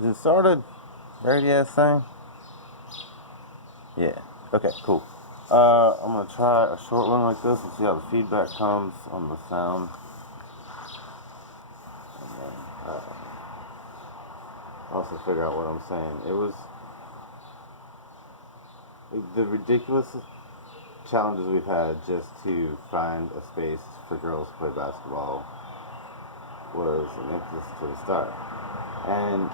Is it started? Dirty ass thing? Yeah. Okay, cool. I'm gonna try a short one like this and see how the feedback comes on the sound. And then also figure out what I'm saying. It was the ridiculous challenges we've had just to find a space for girls to play basketball was an impetus to the start. And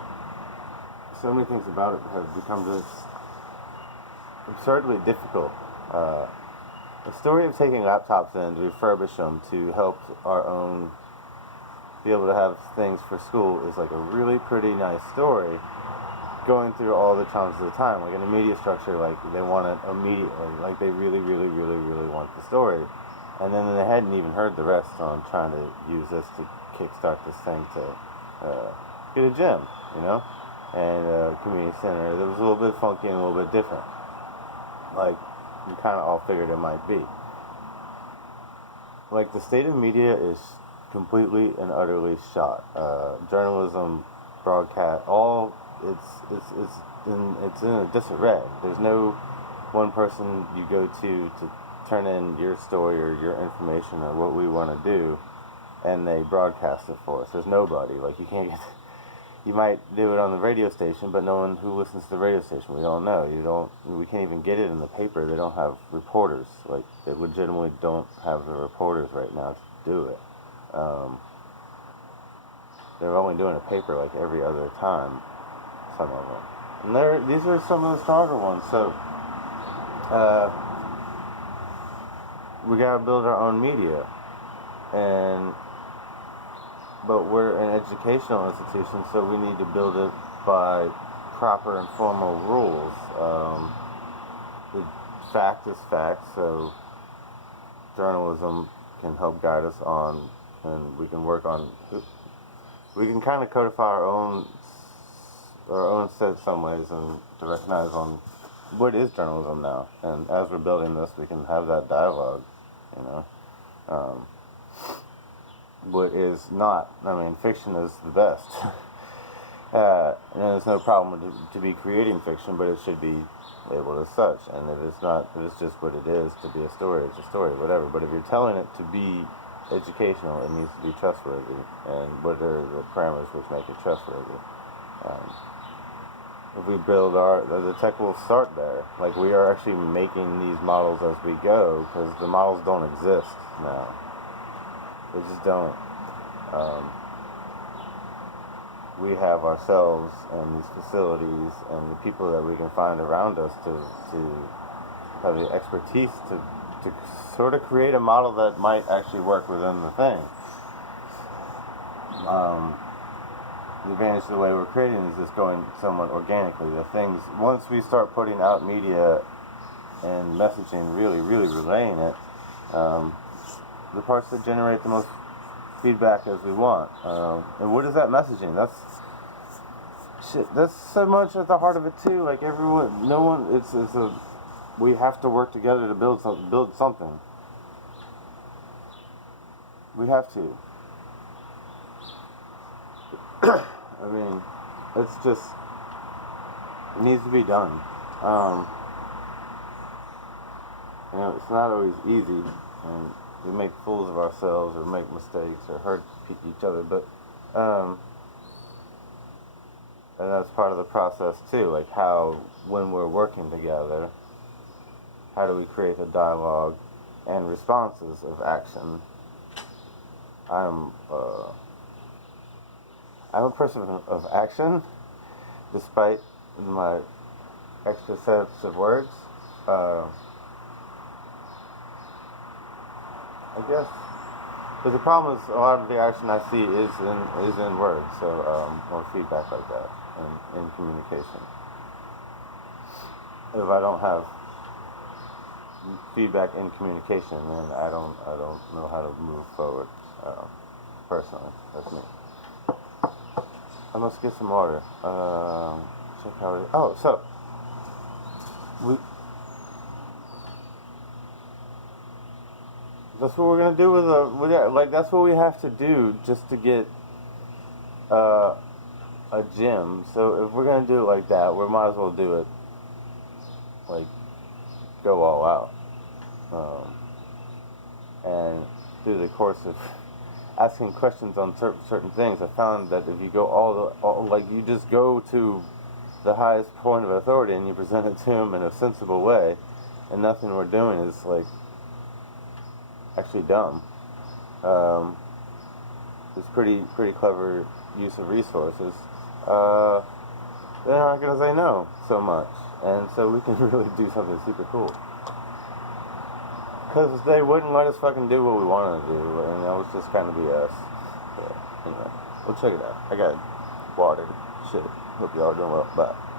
so many things about it have become just absurdly difficult. Uh, the story of taking laptops in to refurbish them to help our own be able to have things for school is like a really pretty nice story. Going through all the challenges of the time, like in a media structure, like they want it immediately, like they really want the story, and then they hadn't even heard the rest on trying to use this to kickstart this thing to get a gym, you know, and a community center that was a little bit funky and a little bit different, like we kind of all figured it might be. Like the state of media is completely and utterly shot. Journalism, broadcast, all it's in a disarray. There's no one person you go to turn in your story or your information or what we want to do, and they broadcast it for us. There's nobody. Like you can't get. You might do it on the radio station, but no one who listens to the radio station. We don't know. You don't. We can't even get it in the paper. They don't have reporters. Like they legitimately don't have the reporters right now to do it. Um, they're only doing a paper like every other time. Some of them, and these are some of the stronger ones. So uh, we gotta build our own media, and but we're an educational institution, so we need to build it by proper and formal rules. The fact is fact, so journalism can help guide us on, and we can work on. We can kind of codify our own set some ways, and to recognize on what is journalism now. And as we're building this, we can have that dialogue. You know, um, what is not. I mean, fiction is the best. And there's no problem to be creating fiction, but it should be labeled as such. And if it's just what it is to be a story, it's a story, whatever. But if you're telling it to be educational, it needs to be trustworthy. And what are the parameters which make it trustworthy? Um, if we build the tech will start there. Like we are actually making these models as we go, because the models don't exist now. They just don't. Um, we have ourselves and these facilities and the people that we can find around us to have the expertise to sort of create a model that might actually work within the thing. Um, the advantage of the way we're creating is just going somewhat organically. The things, once we start putting out media and messaging, really relaying it, the parts that generate the most feedback as we want. And what is that messaging? That's shit. That's so much at the heart of it too. Like everyone, no one. It's a. We have to work together to build something. Build something. We have to. I mean, it's just it needs to be done. Um, it's not always easy, and we make fools of ourselves, or make mistakes, or hurt each other. But and that's part of the process too. Like how when we're working together, how do we create a dialogue and responses of action? I'm uh, I'm a person of action, despite my extra sets of words. Uh, I guess, but the problem is a lot of the action I see is in words, so or feedback like that, in communication. If I don't have feedback in communication, then I don't know how to move forward. Personally, that's me. I must get some water. Check how it. Oh, so we. That's what we're gonna do like that's what we have to do just to get uh, a gym. So if we're gonna do it like that, we might as well do it like go all out. And through the course of asking questions on certain things, I found that if you go like you just go to the highest point of authority and you present it to him in a sensible way, and nothing we're doing is like actually dumb. Um, it's pretty clever use of resources. Uh, they're not gonna say no so much, and so we can really do something super cool. Because they wouldn't let us fucking do what we wanted to do, and that was just kind of BS. So, anyway, we'll check it out. I got water. Shit. Hope y'all are doing well. Bye.